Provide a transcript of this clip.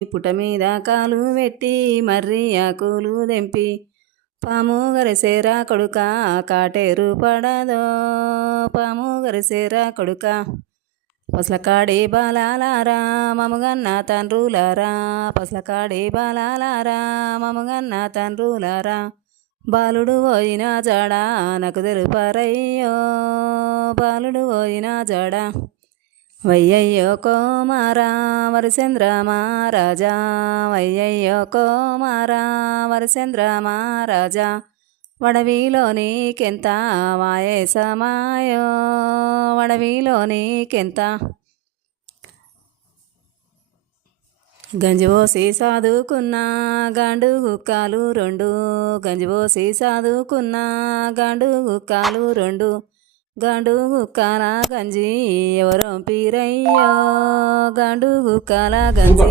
పుట మీద కాలు పెట్టి మర్రి ఆకులు దెంపి పాము గరిసేరా కొడుక కాటేరు పడదో పాము గరిసేరా కొడుక పసలకాడే బాలాలారా మమగన్న తండ్రులారా పసలకాడే బాలాలారా మమగన్న తండ్రులారా బాలుడు పోయిన జాడ నాకు తెలుపరయ్యో బాలుడు పోయిన జాడ వయ్యయ్యో కోమారా వరచంద్ర మహారాజా వయ్యయ్యో కోమారా వరచంద్ర మహారాజా వడవిలో నీకెంత వాయేసమాయో వడవిలో నీకెంత గంజిపోసి సాదుకున్నా గాండు గుక్కాలు రెండు గంజిపోసి సాదుకున్నా గాండు గుక్కాలు రెండు గాండు గుక్కాల గంజి ఎవరో పీరయ్యో గాండు గుక్కాల గంజి